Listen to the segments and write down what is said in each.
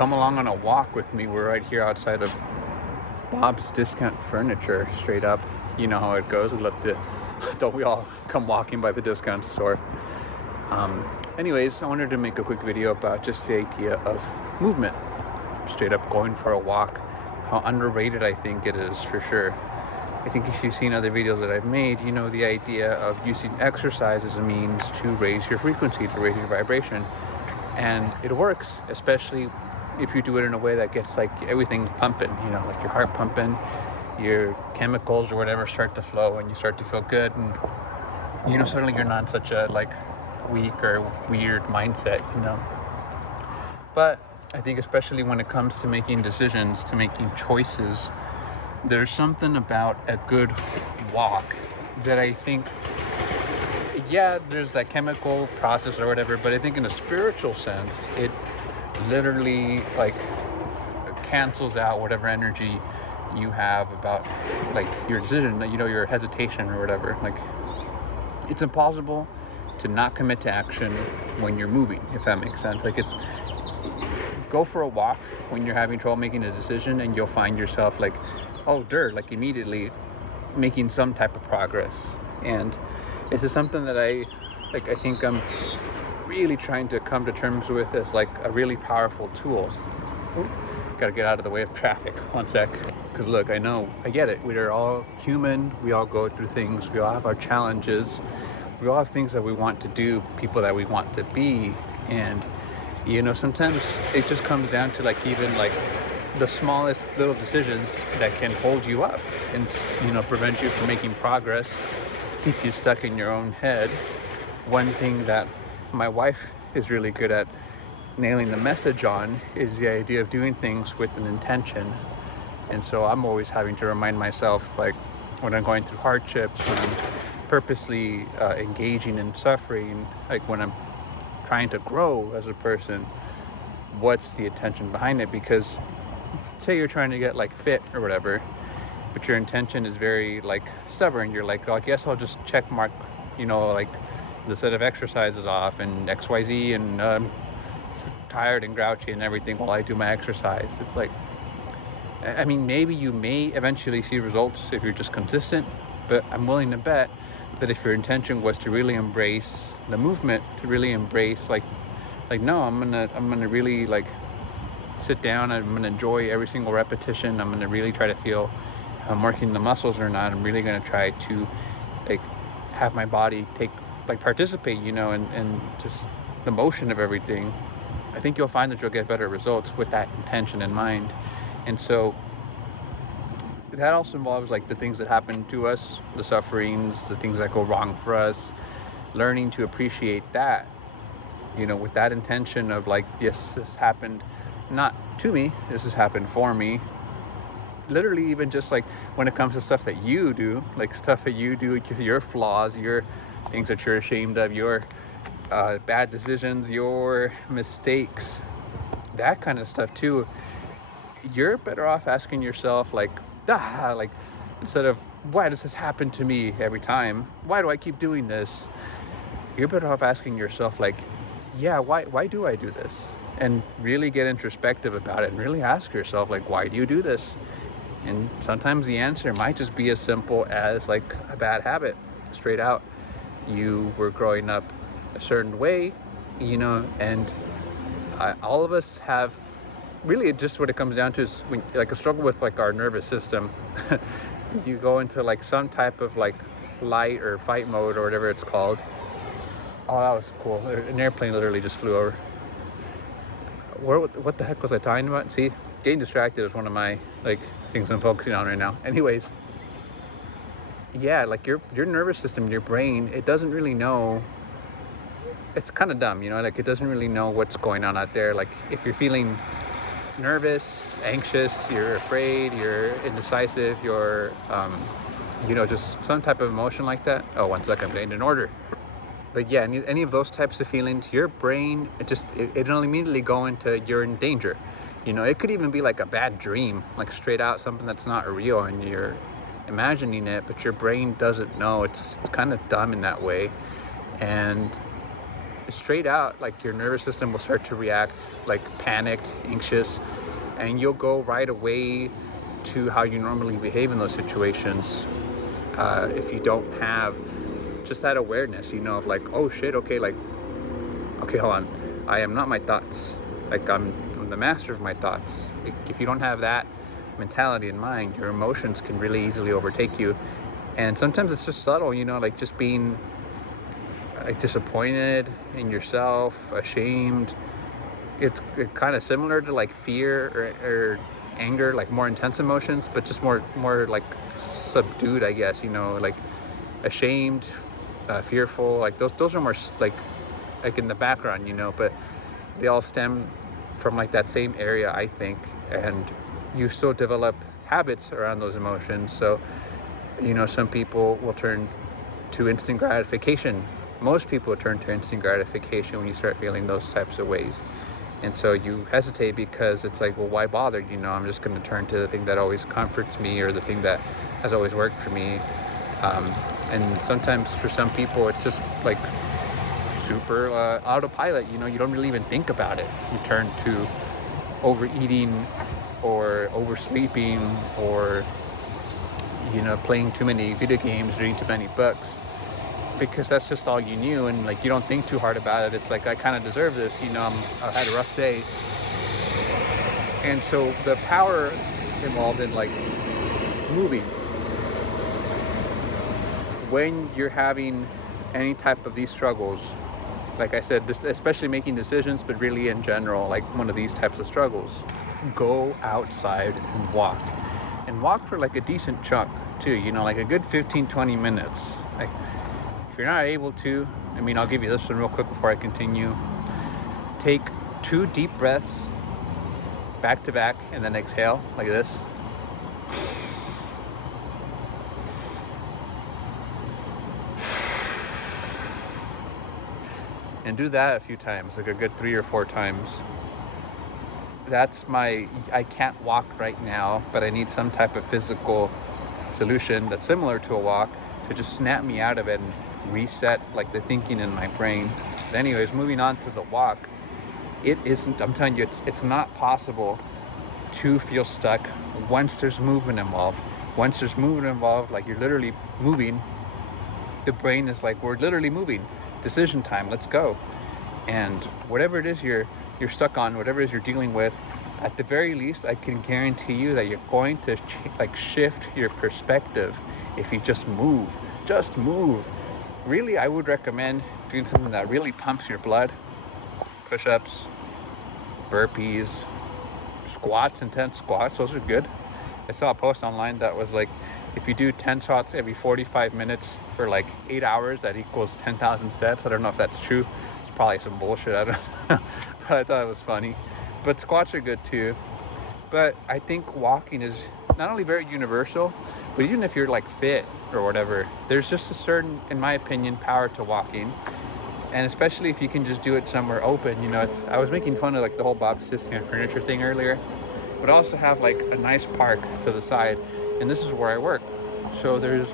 come along on a walk with me. We're right here outside of Bob's Discount Furniture, straight up. You know how it goes. We love to, don't we all come walking by the discount store? Anyways, I wanted to make a quick video about just the idea of movement. Straight up going for a walk. How underrated I think it is, for sure. I think if you've seen other videos that I've made, you know the idea of using exercise as a means to raise your frequency, to raise your vibration. And it works, especially if you do it in a way that gets like everything pumping, you know, like your heart pumping, your chemicals or whatever start to flow, and you start to feel good, and you know, suddenly you're not such a like weak or weird mindset, you know. But I think especially when it comes to making decisions, to making choices, there's something about a good walk that I think, yeah, there's that chemical process or whatever, but I think in a spiritual sense, it literally like cancels out whatever energy you have about like your decision, you know, your hesitation or whatever. Like, it's impossible to not commit to action when you're moving, if that makes sense. Like, it's go for a walk when you're having trouble making a decision, and you'll find yourself like, oh, like immediately making some type of progress. And this is something that I think I'm really trying to come to terms with as like a really powerful tool. Gotta get out of the way of traffic, one sec. Because look, I know, I get it. We are all human. We all go through things. We all have our challenges. We all have things that we want to do, people that we want to be. And, you know, sometimes it just comes down to like even like the smallest little decisions that can hold you up and, you know, prevent you from making progress, keep you stuck in your own head. One thing that my wife is really good at nailing the message on is the idea of doing things with an intention. And so I'm always having to remind myself, like when I'm going through hardships, when I'm purposely engaging in suffering, like when I'm trying to grow as a person, what's the intention behind it? Because say you're trying to get like fit or whatever, but your intention is very like stubborn. You're like, oh, I guess I'll just check mark, you know, like the set of exercises off and XYZ, and tired and grouchy and everything while I do my exercise. It's like, I mean, maybe you may eventually see results if you're just consistent, but I'm willing to bet that if your intention was to really embrace the movement, to really embrace like no, I'm gonna really like sit down, I'm gonna enjoy every single repetition, I'm gonna really try to feel I'm working the muscles or not, I'm really gonna try to like have my body participate, you know, and just the motion of everything. I think you'll find that you'll get better results with that intention in mind. And so that also involves like the things that happen to us, the sufferings, the things that go wrong for us, learning to appreciate that, you know, with that intention of like, yes, this happened not to me, this has happened for me. Literally, even just like when it comes to stuff that you do, like stuff that you do, your flaws, your things that you're ashamed of, your bad decisions, your mistakes, that kind of stuff too, you're better off asking yourself like instead of why does this happen to me every time, why do I keep doing this, you're better off asking yourself like, yeah, why do I do this? And really get introspective about it and really ask yourself like, why do you do this? And sometimes the answer might just be as simple as like a bad habit, straight out. You were growing up a certain way, you know, and all of us have really just what it comes down to is like a struggle with like our nervous system. You go into like some type of like flight or fight mode or whatever it's called. Oh, that was cool. An airplane literally just flew over. What the heck was I talking about? See, getting distracted is one of my like things I'm focusing on right now. Anyways, yeah, like your nervous system, your brain, it doesn't really know. It's kind of dumb, you know, like it doesn't really know what's going on out there. Like if you're feeling nervous, anxious, you're afraid, you're indecisive, you're you know, just some type of emotion like that. Oh, one second, I'm getting in order. But yeah, any of those types of feelings, your brain, it'll immediately go into you're in danger. You know, it could even be like a bad dream, like straight out something that's not real, and you're imagining it, but your brain doesn't know. It's kind of dumb in that way. And straight out, like your nervous system will start to react like panicked, anxious, and you'll go right away to how you normally behave in those situations. If you don't have just that awareness, you know, of like, oh shit, okay, like, okay, hold on, I am not my thoughts. Like I'm the master of my thoughts. If you don't have that mentality in mind, your emotions can really easily overtake you. And sometimes it's just subtle, you know, like just being like disappointed in yourself, ashamed. It's kind of similar to like fear or anger, like more intense emotions, but just more like subdued, I guess, you know, like ashamed, fearful, like those are more like in the background, you know, but they all stem from like that same area, I think. And you still develop habits around those emotions. So, you know, some people will turn to instant gratification. Most people turn to instant gratification when you start feeling those types of ways. And so you hesitate because it's like, well, why bother? You know, I'm just going to turn to the thing that always comforts me, or the thing that has always worked for me. And sometimes for some people, it's just like super autopilot. You know, you don't really even think about it. You turn to overeating or oversleeping, or, you know, playing too many video games, reading too many books, because that's just all you knew, and like you don't think too hard about it. It's like, I kind of deserve this, you know, I had a rough day. And so the power involved in like moving, when you're having any type of these struggles, like I said, especially making decisions, but really in general, like one of these types of struggles, go outside and walk for like a decent chunk too, you know, like a good 15-20 minutes. Like, if you're not able to, I mean, I'll give you this one real quick before I continue. Take 2 deep breaths back to back, and then exhale like this. And do that a few times, like a good 3 or 4 times. That's I can't walk right now, but I need some type of physical solution that's similar to a walk to just snap me out of it and reset like the thinking in my brain. But anyways, moving on to the walk, I'm telling you, it's not possible to feel stuck once there's movement involved. Once there's movement involved, like you're literally moving, the brain is like, we're literally moving. Decision time, let's go. And whatever it is you're stuck on, whatever it is you're dealing with, at the very least, I can guarantee you that you're going to like shift your perspective if you just move. Just move. Really, I would recommend doing something that really pumps your blood. Push-ups, burpees, squats, intense squats, those are good. I saw a post online that was like, if you do 10 squats every 45 minutes for like 8 hours, that equals 10,000 steps. I don't know if that's true. It's probably some bullshit, I don't know. But I thought it was funny. But squats are good too. But I think walking is not only very universal, but even if you're like fit or whatever, there's just a certain, in my opinion, power to walking. And especially if you can just do it somewhere open, you know, I was making fun of like the whole Bob's Discount Furniture thing earlier, but I also have like a nice park to the side, and this is where I work. So there's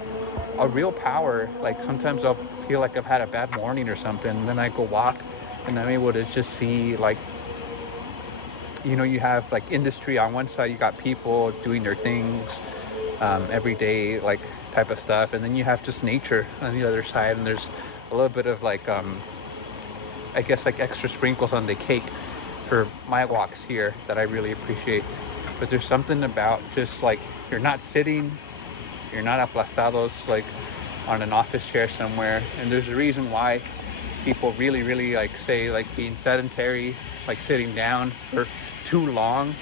a real power. Like sometimes I'll feel like I've had a bad morning or something, and then I go walk and I'm able to just see, like, you know, you have like industry on one side, you got people doing their things, every day, like type of stuff, and then you have just nature on the other side, and there's a little bit of like I guess like extra sprinkles on the cake for my walks here that I really appreciate. But there's something about just like, you're not sitting, you're not aplastados like on an office chair somewhere. And there's a reason why people really like say like being sedentary, like sitting down for too long,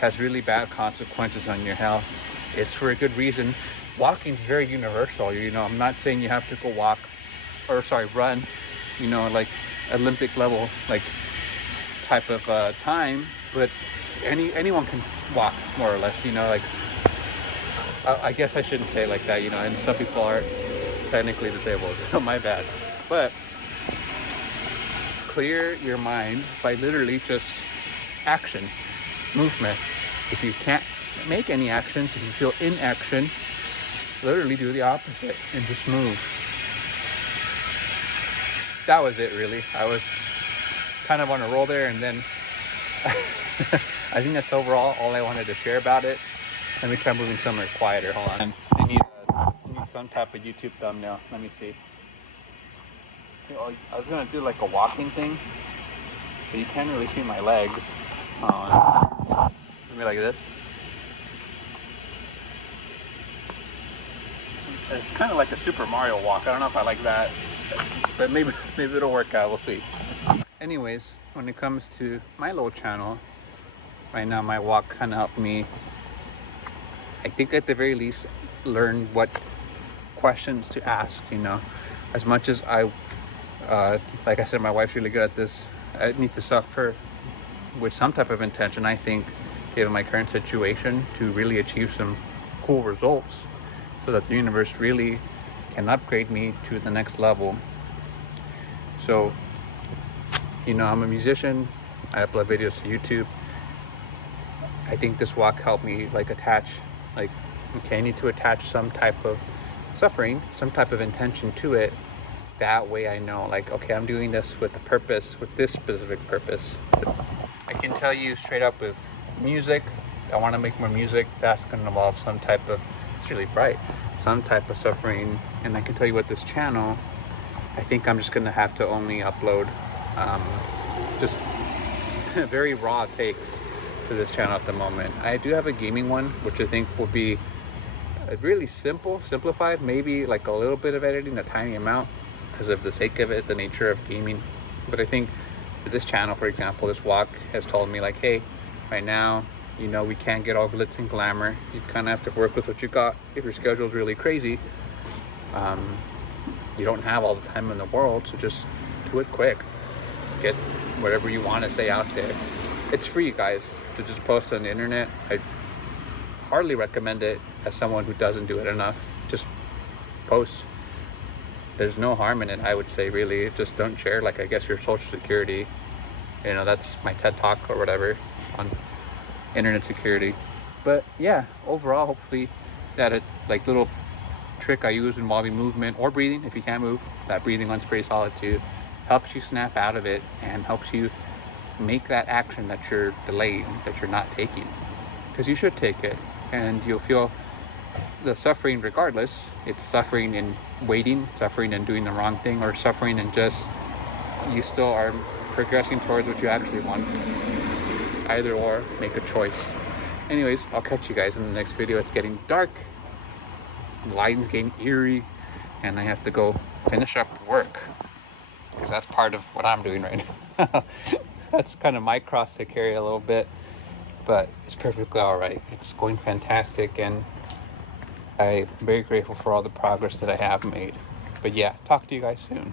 has really bad consequences on your health. It's for a good reason. Walking is very universal. You know, I'm not saying you have to go run, you know, like Olympic level, like type of time, but anyone can walk more or less, you know, like I guess I shouldn't say it like that, you know, and some people aren't technically disabled, so my bad. But clear your mind by literally just action, movement. If you can't make any actions, if you feel inaction, literally do the opposite and just move. That was it, really. I was kind of on a roll there, and then I think that's overall all I wanted to share about it. Let me try moving somewhere quieter. Hold on. I need some type of YouTube thumbnail. Let me see. I was gonna do like a walking thing, but you can't really see my legs. Maybe like this. It's kind of like a Super Mario walk. I don't know if I like that, but maybe it'll work out. We'll see. Anyways, when it comes to my little channel, right now my walk kind of helped me, I think at the very least, learn what questions to ask, you know. As much as like I said, my wife's really good at this. I need to suffer with some type of intention, I think, given my current situation, to really achieve some cool results, so that the universe really can upgrade me to the next level. So, you know, I'm a musician. I upload videos to YouTube. I think this walk helped me like attach, like, okay, I need to attach some type of suffering, some type of intention to it. That way I know, like, okay, I'm doing this with a purpose, with this specific purpose. I can tell you straight up, with music, I want to make more music. That's going to involve some type of, it's really bright, some type of suffering. And I can tell you with this channel, I think I'm just going to have to only upload just very raw takes to this channel at the moment. I do have a gaming one, which I think will be really simplified, maybe like a little bit of editing, a tiny amount, because of the sake of it, the nature of gaming. But I think for this channel, for example, this walk has told me, like, hey, right now, you know, we can't get all glitz and glamour. You kind of have to work with what you got. If your schedule is really crazy, you don't have all the time in the world, so just do it quick. Get whatever you want to say out there. It's free, guys, to just post on the internet. I hardly recommend it as someone who doesn't do it enough. Just post. There's no harm in it, I would say, really. Just don't share, like, I guess, your social security. You know, that's my TED talk or whatever on internet security. But yeah, overall, hopefully that like little trick I use involving movement or breathing, if you can't move, that breathing one's pretty solid too, helps you snap out of it and helps you make that action that you're delaying, that you're not taking, because you should take it, and you'll feel the suffering regardless. It's suffering in waiting, suffering in doing the wrong thing, or suffering in just you still are progressing towards what you actually want. Either or, make a choice. Anyways, I'll catch you guys in the next video. It's getting dark, the lighting's getting eerie, and I have to go finish up work, because that's part of what I'm doing right now. That's kind of my cross to carry a little bit, but it's perfectly all right. It's going fantastic, and I'm very grateful for all the progress that I have made. But yeah, talk to you guys soon.